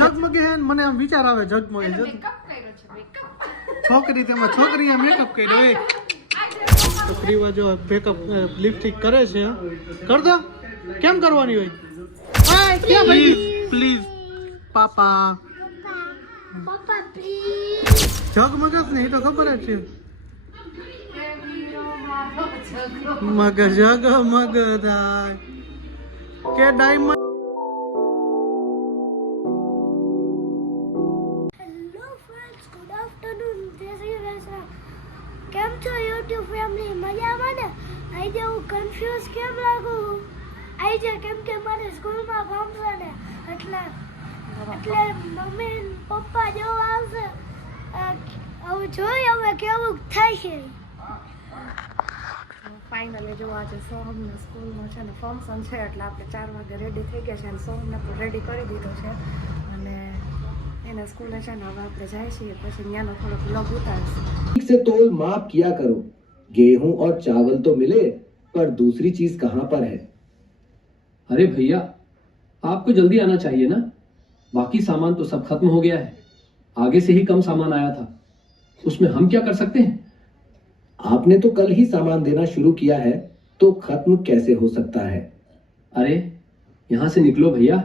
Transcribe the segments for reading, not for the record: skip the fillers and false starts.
જગમગે હે મને આમ વિચાર આવે જગમગે છોકરી તેમાં છોકરીએ મેકઅપ કર્યો છોકરીઓ જો મેકઅપ લિપસ્ટિક કરે છે કર દો કેમ કરવાની હોય પ્લીઝ પાપા જગમગ જ નહીં તો ખબર જ છે મગ જગમગ થાય કે ડાયમંડ કેમ છો YouTube ફેમિલી મજામાં ને આજે હું કન્ફ્યુઝ કેમ લાગુ આજે કેમ કે મારે સ્કૂલમાં કામ છે ને એટલે મમ્મી ને પપ્પા જોવા આવશે હવે જોઈએ હવે કેવું થાય છે ફાઇનલી જો આજે સોહમને સ્કૂલમાં છે ને ફંક્શન છે એટલે આપણે 4 વાગે રેડી થઈ ગયા છે અને સોહમને પણ રેડી કરી દીધો છે અને એના સ્કૂલે છે ને હવે આપણે જાય છીએ પછી ત્યાંનો થોડો બ્લોગ ઉતારશું ठीक से तोल माप किया करो गेहूं और चावल तो मिले पर दूसरी चीज कहां पर है अरे भैया आपको जल्दी आना चाहिए ना बाकी सामान तो सब खत्म हो गया है आगे से ही कम सामान आया था उसमें हम क्या कर सकते हैं आपने तो कल ही सामान देना शुरू किया है तो खत्म कैसे हो सकता है अरे यहाँ से निकलो भैया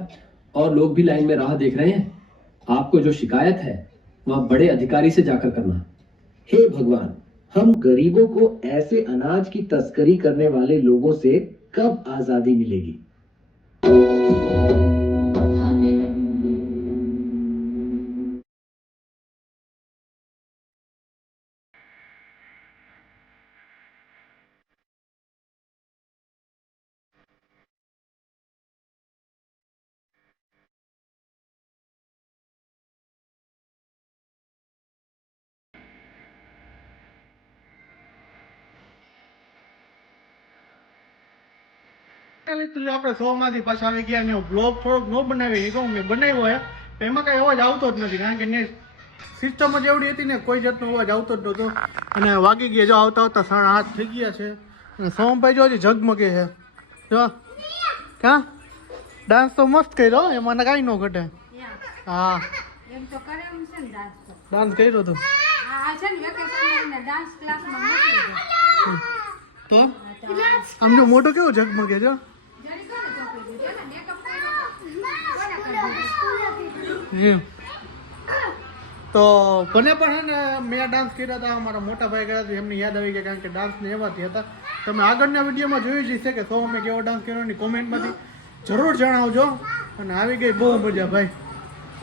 और लोग भी लाइन में राह देख रहे हैं आपको जो शिकायत है वह बड़े अधिकारी से जाकर करना हे भगवान हम गरीबों को ऐसे अनाज की तस्करी करने वाले लोगों से कब आजादी मिलेगी આપણે 100 માંથી પાછા આવી ગયા ને બ્લોગ થોડોક નો બનાવી કહું મેં બનાવ્યો હે એમાં કઈ અવાજ આવતો જ નથી કારણ કે ને સિસ્ટમ જ એવડી હતી ને કોઈ જાતનો અવાજ આવતો જ નહોતો અને વાગી ગયા જો આવતા 8:30 થઈ ગયા છે અને સોમભાઈ જો હજી ઝગમગે છે જો કા ડાન્સ તો મસ્ત કર્યો એમાં કાંઈ ન ઘટે હા એમ તો કરે એમ છે ને ડાન્સ કર્યો તો આ છે ને વેકેશન માં ડાન્સ ક્લાસમાં મોકલી દે તો આમ જો મોટો કેવો ઝગમગે જો તો મને પણ છે ને મેં ડાન્સ કર્યા હતા અમારા મોટા ભાઈ ગયા હતા એમની યાદ આવી ગઈ કારણ કે ડાન્સ ને એવાથી હતા તમે આગળના વિડીયોમાં જોયું જ છે કે સો મેં કેવો ડાન્સ કર્યો એની કોમેન્ટમાંથી જરૂર જણાવજો અને આવી ગઈ બહુ મજા ભાઈ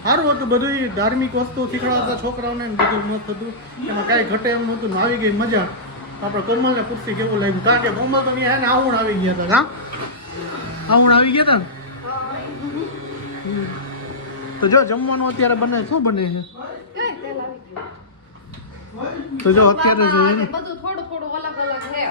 સારું હતું બધું ધાર્મિક વસ્તુ શીખવાડતા છોકરાઓને બધું મસ્ત હતું એમાં કાંઈ ઘટે એમ નહોતું આવી ગઈ મજા આપણે કોમલને પૂછતી કેવું લાગ્યું કારણ કે કોમલ તો હે ને આવણ આવી ગયા હતા હા આવણ આવી ગયા હતા ને તો જો જમવાનું અત્યારે બને શું બને છે તો જો અત્યારે છે બધું થોડું થોડું અલગ અલગ છે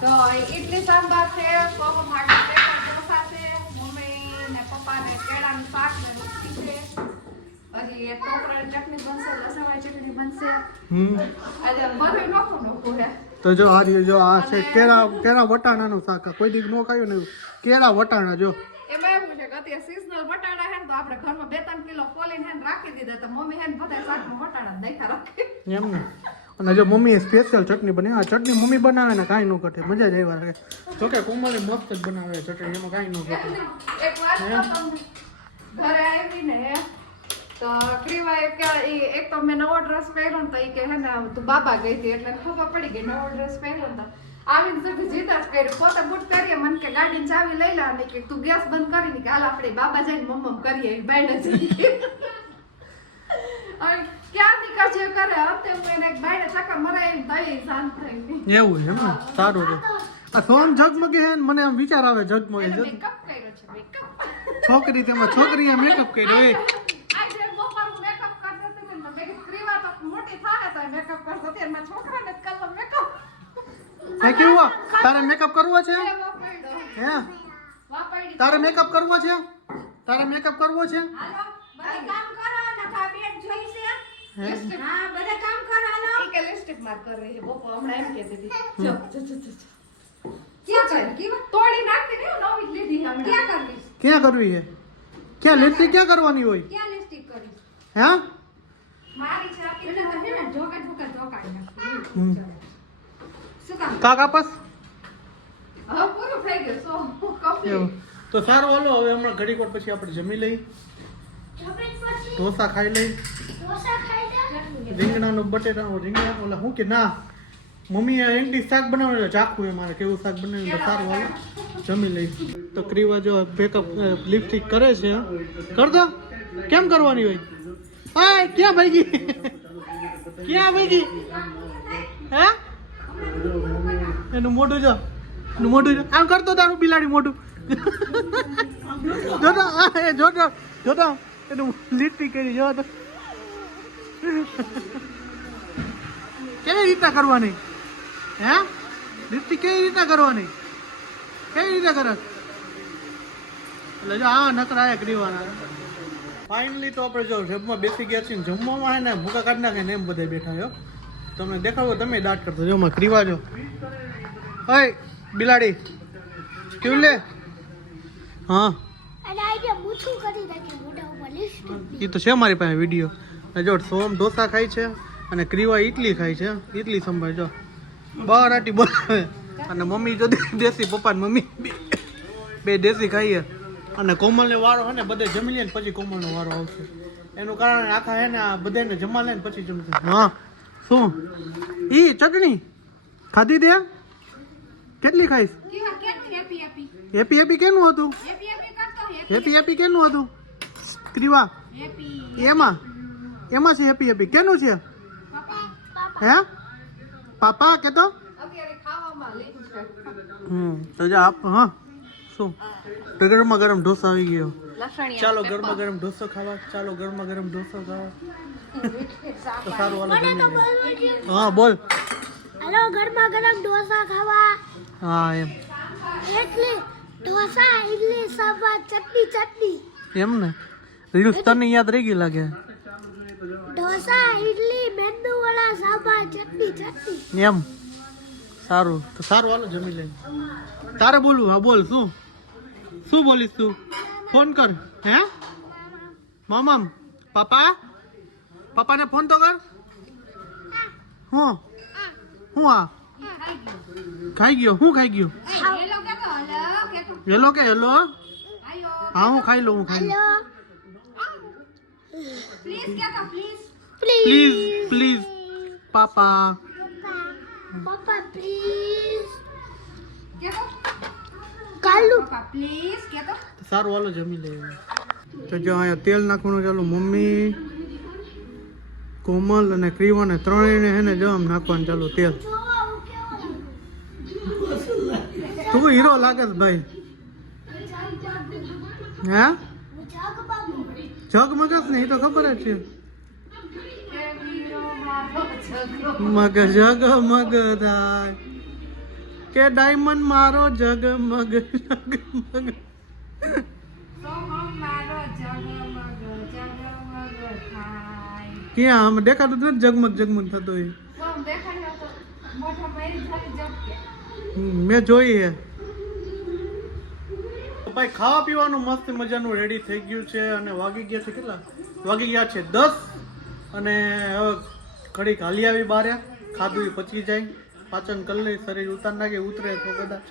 તો ઇડલી સાંભાર છે પપ્પા માટે ઢોસા છે મમ્મી ને પપ્પા ને કેળાનું શાક ને રોટલી છે હજી એક ટોપરાની ચટણી બનશે લસણવાળી ચટણી બનશે આજે બધું નોખું છે તો જો આજે જો આ છે કેળા વટાણાનું શાક કોઈ દી નો ખાયું ને કેળા વટાણા જો એમાં એવું છે કે અત્યારે સિઝનલ વટાણા હે ને તો આપણે ઘરમાં 2-3 કિલો ફોલીને હે રાખી દીધા તો મમ્મી હે ને બધા શાકમાં વટાણા દેખા રાખે એમ ને અને જો મમ્મીએ સ્પેશિયલ ચટણી બને આ ચટણી મમ્મી બનાવે ને કાંઈ ન ઘટે મજા જ આવ્યા રાખે જો કે કોમલે મસ્ત જ બનાવે ચટણી એમાં કાંઈ ન ઘટે એક વાત તો તમને ઘરે આવીને તો ક્રીવા એક તો મેં નવો ડ્રેસ પહેર્યો ને તો એ કે હે ને તું બાબા ગઈ હતી એટલે ખબર પડી ગઈ નવો ડ્રેસ પહેર્યો ને આવીને સુધી જીતા જ કર્યું પોતે બૂટ કરીએ મને કે ગાડીની ચાવી લઈ લા ને કે તું ગેસ બંધ કરીને કે હાલ આપણે બાબા જઈને મમ્મ કરીએ બાયને જઈએ ક્યાં નીકળશે કરે અંતે હું એને એક બાયને ચક્કર મરાવી દઈ શાંત થઈ એવું એમ ને સારું છે આ સોન ઝગમગે હે મને આમ વિચાર આવે ઝગમગે છે મેકઅપ કર્યો છે મેકઅપ છોકરી તેમાં છોકરીએ મેકઅપ કર્યો એ આજે બપોર મેકઅપ કરતો હતો ને મેં ક્રીવા તો મોટી થાય તો મેકઅપ કરતો હતી અને છોકરાને કલર મેકઅપ કેવું તારે મેકઅપ કરવો છે હે તારે મેકઅપ કરવો છે તારે મેકઅપ કરવો છે કામ કરો નકા બેટ જોઈ છે લિપસ્ટિક હા બધા કામ કરો હાલો ઈ કે લિપસ્ટિક માર કર રહી છે બપો હમણાં એમ કહેતી હતી જો ક્યાં કરે કેવા તોડી નાખી ને નવી જ લીધી હમણાં ક્યાં કરવીશ ક્યાં કરવી છે ક્યાં લિપસ્ટિક ક્યાં કરવાની હોય ક્યાં લિપસ્ટિક કરીશ હે મારી છે આપી એટલે તો હે ને ઢોકાડી નાખ હમ. શું કામ કાકા પાસ હવે પૂરું થઈ ગયું સો કોફી એવું તો સારું હાલો હવે હમણાં ઘડીક વાર પછી આપણે જમી લઈ જમીન પછી ઢોસા ખાઈ લઈ ઢોસા ખાઈ લે રીંગણાનું બટેટાનું રીંગણા ઓલા શું કે ના મમ્મીએ એન્ટી શાક બનાવેલું ચાખવું એ મારે કેવું શાક બનાવ્યું તો સારું હાલો જમી લઈ તો ક્રીવા જો બેકઅપ લિપસ્ટિક કરે છે કર દો કેમ કરવાની હોય હાય ક્યાં ભાગી ક્યાં ભાગી હે એનું મોઢું જો એનું મોઢું જો આમ કરતો તારું બિલાડી મોઢું જોતો એ જોતો જોતો એનું લિપસ્ટિક કરી જો તો કેવી રીતના કરવાની હે લિપસ્ટિક કેવી રીતના કરવાની કેવી રીતે કરે એટલે જો આ નકરા એક રીવાના ફાઇનલી તો આપણે જો જમવા બેસી ગયા છીએ જમવામાં હે ને ભૂકા કાઢી નાખે ને એમ બધા બેઠા છો તમને દેખાડો તમે દાંત કરતો જો માં ક્રીવા જો ઓય બિલાડી કેવું લે હા અને આઈડિયા મૂછું કરી નાખી મોઢા ઉપર લિપસ્ટિક એ તો છે મારી પાસે વિડીયો જો સોમ ઢોસા ખાય છે અને ક્રીવા ઇડલી ખાય છે ઇડલી સંભાળ જો બહાર આટી બોલાવે અને મમ્મી જો દેશી પપ્પા ને મમ્મી બે દેશી ખાઈએ અને કોમલને વારો હે ને બધે જમી લે ને પછી કોમલનો વારો આવશે એનું કારણ આખા હે ને આ બધાને જમા લે ને પછી જમશે હા શું ઈ ચટણી ખાધી દે કેટલી ખાઈશ કેવા કેનું હેપી હેપી હેપી હેપી કેનું હતું હેપી હેપી કરતો હેપી હેપી કેનું હતું ક્રીવા હેપી એમાં એમાં છે હેપી હેપી કેનું છે હે પાપા કે તો અત્યારે ખાવામાં લીધું છે તો જા આપ હા શું તો ગરમા ગરમ ઢોસા આવી ગયો લસણિયા ચાલો ગરમા ગરમ ઢોસો ખાવા ચાલો ગરમા ગરમ ઢોસો ખાવા તો સારું હાલો જમી લઈએ. હા બોલ હાલો ગરમા ગરમ ઢોસા ખાવા હા એમ એટલે ઢોસા ઇડલી સાંભાર ચટણી ચટણી એમ ને રીલ્સ તને યાદ રહી ગઈ લાગે ઢોસા ઇડલી મેંદુ વડા સાંભાર ચટણી ચટણી એમ સારું તો સારું હાલો જમી લઈએ તારે બોલવું હા બોલ શું શું બોલીશ તું ફોન કર હે મામા પાપા પાપાને ફોન તો કર હું આ ખાઈ ગયો હું ખાઈ ગયો હેલો કેતો હલો કેતો હેલો કે હેલો આયો હા હું ખાઈ લઉં હું ખાઈ લઉં હેલો પ્લીઝ કેતો પ્લીઝ પ્લીઝ પ્લીઝ પાપા પપ્પા પ્લીઝ કેતો કાલુ પપ્પા પ્લીઝ કેતો સારું હાલો જમી લઈએ તો જો અહીંયા તેલ નાખવાનું ચાલુ મમ્મી કોમલ અને ક્રીવાને ત્રણેયને હે ને જો આમ નાખવાનું ચાલુ તેલ તું હીરો લાગે છે ભાઈ હે જગમગસ ને એ તો ખબર જ છે મગ જગમગ થાય કે ડાયમંડ મારો જગમગ જગમગ મારો જગમગ જગમગ થાય ક્યાં આમ દેખાતું નથી જગમગ જગમગ થતો હોય સોમ દેખાડ્યો તો મોઢા મારી જાતે જપકે મેં જોઈ હે ભાઈ ખાવા પીવાનું મસ્ત મજાનું રેડી થઈ ગયું છે અને વાગી ગયા છે કેટલા વાગી ગયા છે 10 અને હવે ઘડીક હાલી આવી બારે ખાધું એ પચી જાય પાચન કરી લઈ શરીર ઉતાર નાખે ઉતરે તો કદાચ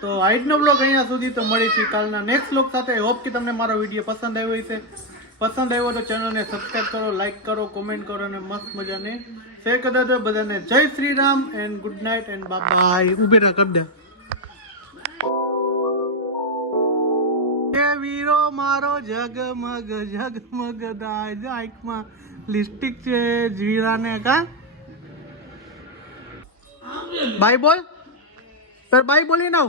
તો આજનો બ્લોગ અહીંયા સુધી તો મળી છે કાલના નેક્સ્ટ બ્લોગ સાથે હોપ કે તમને મારો વિડીયો પસંદ આવ્યો હશે પસંદ આવ્યો તો ચેનલને સબસ્ક્રાઈબ કરો લાઈક કરો કોમેન્ટ કરો અને મસ્ત મજાને શેર કરી દો બધાને Jai Shri Ram and good night and bye ઉભે ના કરી દે એ વીરો મારો જગમગ જગમગ દાય આંખમાં લિપસ્ટિક છે જીરાને કા બાય બોલ પર બાય બોલી નાવ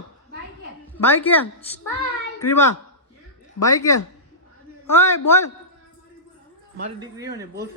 બાય કે ક્રીવા બાય કે ઓય બોલ મારી દીકરી હોય ને બોલશે